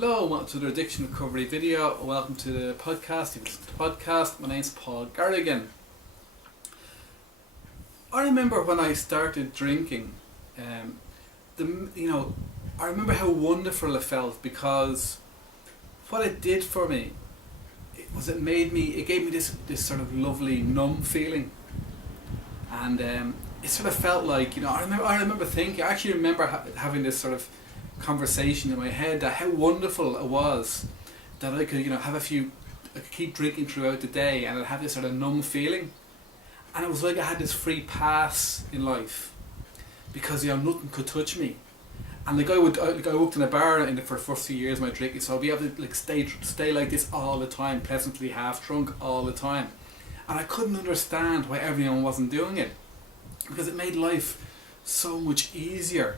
Hello, welcome to the addiction recovery video. Welcome to the podcast. If you listen to the podcast, my name's Paul Garrigan. I remember when I started drinking, I remember how wonderful it felt, because what it did for me it gave me this sort of lovely numb feeling, and it sort of felt like, I actually remember having this sort of conversation in my head that how wonderful it was that I could I could keep drinking throughout the day and I'd have this sort of numb feeling, and it was like I had this free pass in life because nothing could touch me. And I worked in a bar for the first few years of my drinking, so I'd be able to stay like this all the time, pleasantly half drunk all the time, and I couldn't understand why everyone wasn't doing it, because it made life so much easier.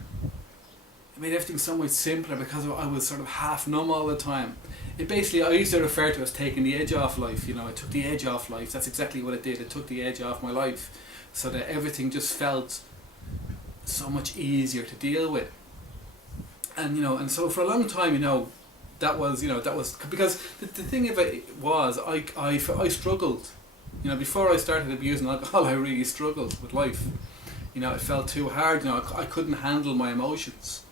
It made everything so much simpler because I was sort of half numb all the time. I used to refer to it as taking the edge off life. I took the edge off life. That's exactly what it did. It took the edge off my life, so that everything just felt so much easier to deal with. And so for a long time, that was because the thing of it was I struggled. Before I started abusing alcohol, I really struggled with life. It felt too hard. I couldn't handle my emotions.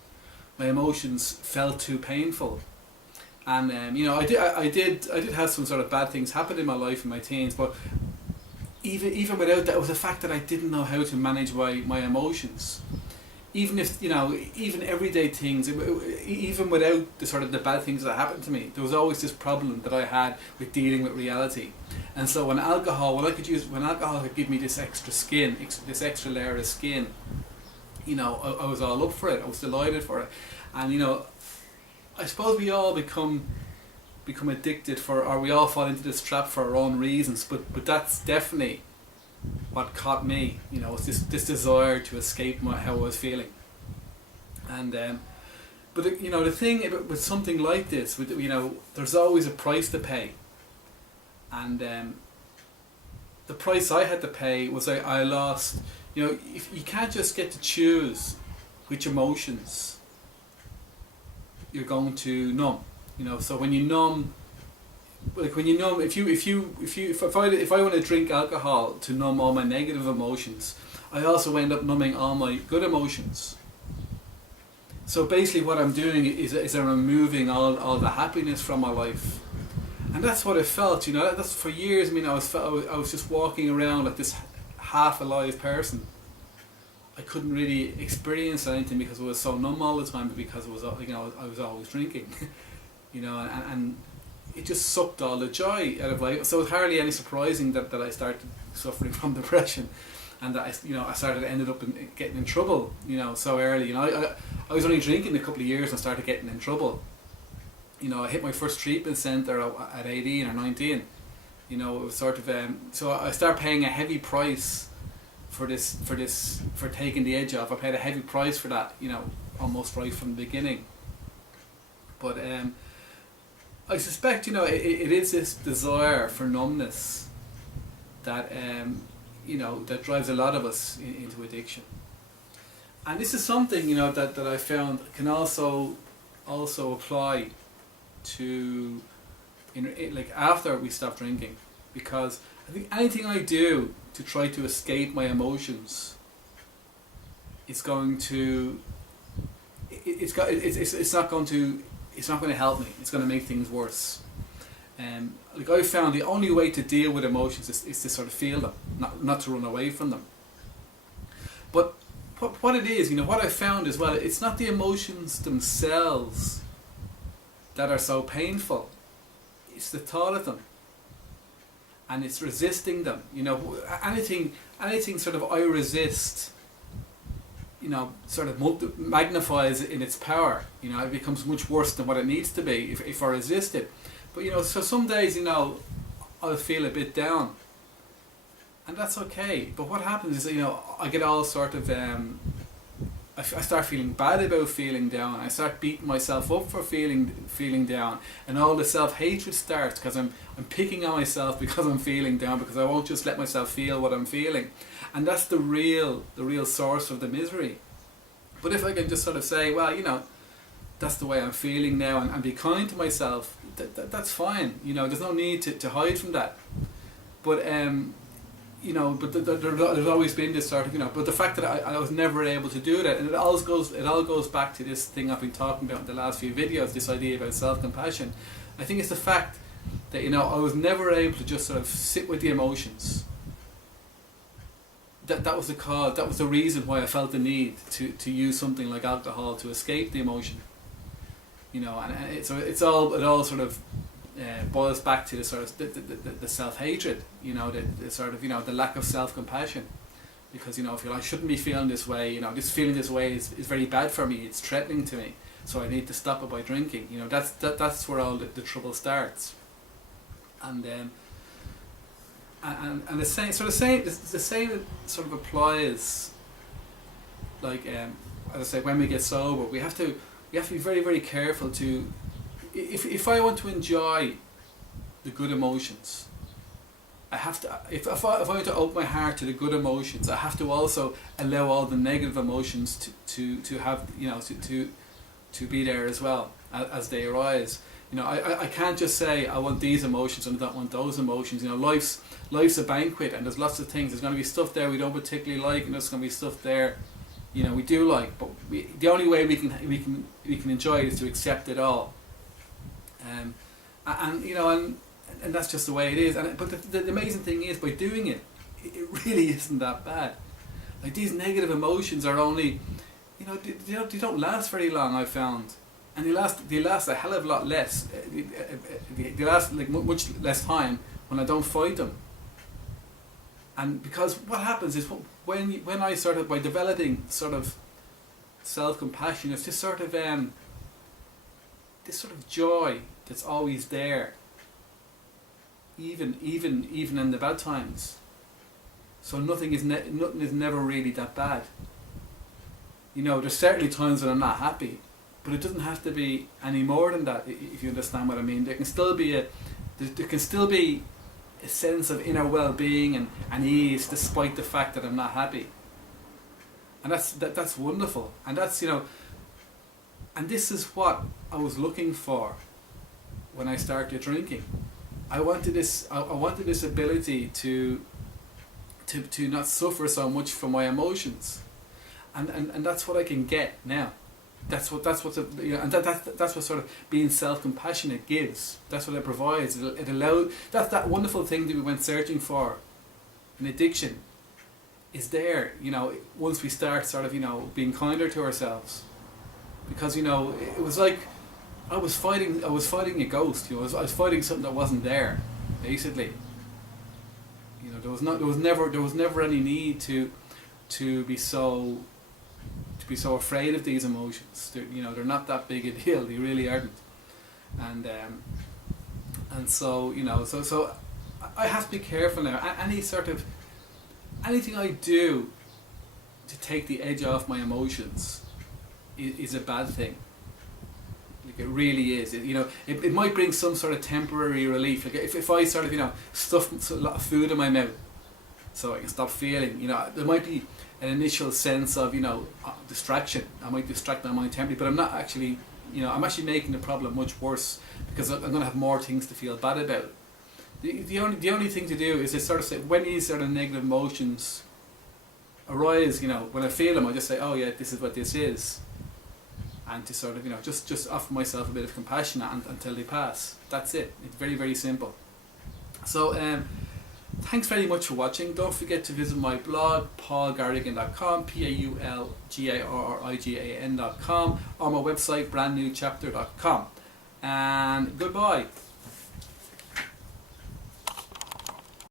My emotions felt too painful, and I did have some sort of bad things happen in my life in my teens. But even without that, it was the fact that I didn't know how to manage my emotions. Even if even everyday things, even without the bad things that happened to me, there was always this problem that I had with dealing with reality. And so when alcohol could give me this extra skin, this extra layer of skin, I was all up for it. I was delighted for it. And I suppose we all become addicted or we all fall into this trap for our own reasons. But that's definitely what caught me. Was this desire to escape how I was feeling. And but the thing with something like this, there's always a price to pay. And the price I had to pay was I lost. If you can't just get to choose which emotions you're going to numb. So when you numb, if I want to drink alcohol to numb all my negative emotions, I also end up numbing all my good emotions. So basically what I'm doing is I'm removing all the happiness from my life. And that's what it felt, that's for years. I was just walking around like this half alive person. I couldn't really experience anything because I was so numb all the time, because I was always drinking, and it just sucked all the joy out of life. So it's hardly any surprising that I started suffering from depression, and that I ended up getting in trouble, so early. I was only drinking a couple of years and started getting in trouble. I hit my first treatment centre at 18 or 19. It was sort of so I started paying a heavy price for taking the edge off. I paid a heavy price for that, almost right from the beginning. But I suspect it is this desire for numbness that that drives a lot of us into addiction. And this is something that I found can also apply to after we stop drinking, because I think anything I do to try to escape my emotions is going to it's not going to help me. It's going to make things worse. I found the only way to deal with emotions is to sort of feel them, not to run away from them. But what it is, what I found as well, it's not the emotions themselves that are so painful. It's the thought of them, and it's resisting them. Anything sort of I resist, sort of magnifies in its power. It becomes much worse than what it needs to be if I resist it. But so some days I'll feel a bit down, and that's okay. But what happens is I get all sort of I start feeling bad about feeling down. I start beating myself up for feeling down, and all the self-hatred starts because I'm picking on myself because I'm feeling down, because I won't just let myself feel what I'm feeling. And that's the real source of the misery. But if I can just sort of say, well, that's the way I'm feeling now, and be kind to myself. That's fine. You know, there's no need to hide from that. But you know, but there's always been this sort of, you know, but the fact that I was never able to do that, and it all goes back to this thing I've been talking about in the last few videos, this idea about self-compassion. I think it's the fact that, you know, I was never able to just sort of sit with the emotions. That was the cause, that was the reason why I felt the need to use something like alcohol to escape the emotion. You know, and it all sort of boils back to the sort of the self-hatred, you know, the sort of, you know, the lack of self-compassion. Because, you know, if I shouldn't be feeling this way, you know, this feeling this way is very bad for me, it's threatening to me, so I need to stop it by drinking. You know, that's where all the trouble starts. And the same sort of applies, like as I say, when we get sober, we have to be very, very careful to, if I want to enjoy the good emotions, I have to, if I want to open my heart to the good emotions, I have to also allow all the negative emotions to have, you know, to be there as well as they arise. You know, I can't just say I want these emotions and I don't want those emotions. You know, life's a banquet, and there's lots of things. There's going to be stuff there we don't particularly like, and there's going to be stuff there, you know, we do like. But the only way we can enjoy it is to accept it all. And you know, and that's just the way it is. But the amazing thing is, by doing it, it really isn't that bad. Like, these negative emotions are only, you know, they don't last very long, I've found. And they last a hell of a lot less. They last like much less time when I don't fight them. And because what happens is, when I sort of, by developing sort of self-compassion, it's this sort of joy that's always there, even in the bad times. So nothing is never really that bad. You know, there's certainly times when I'm not happy, but it doesn't have to be any more than that, if you understand what I mean. There can still be a sense of inner well-being and ease, despite the fact that I'm not happy. And that's wonderful. And that's, you know, and this is what I was looking for when I started drinking. I wanted this ability to not suffer so much from my emotions, and that's what I can get now. That's what you know, and that's what sort of being self-compassionate gives. That's what it provides. It allows, that's that wonderful thing that we went searching for. An addiction is there, you know, once we start sort of, you know, being kinder to ourselves. Because, you know, it was like I was fighting a ghost. You know, I was fighting something that wasn't there, basically. You know, there was never any need to be so afraid of these emotions. You know, they're not that big a deal. They really aren't. And so, you know, so I have to be careful now. Anything I do to take the edge off my emotions is a bad thing. Like, it really is. You know, it might bring some sort of temporary relief. Like, if I sort of, you know, stuff a lot of food in my mouth so I can stop feeling, you know, there might be an initial sense of, you know, distraction. I might distract my mind temporarily, but I'm not actually, you know, I'm actually making the problem much worse, because I'm going to have more things to feel bad about. The only thing to do is to sort of say, when these sort of negative emotions arise, you know, when I feel them, I just say, oh yeah, this is what this is. And to sort of, you know, just offer myself a bit of compassion until they pass. That's it. It's very, very simple. So, thanks very much for watching. Don't forget to visit my blog, paulgarrigan.com, paulgarrigan.com, or my website, brandnewchapter.com. And goodbye.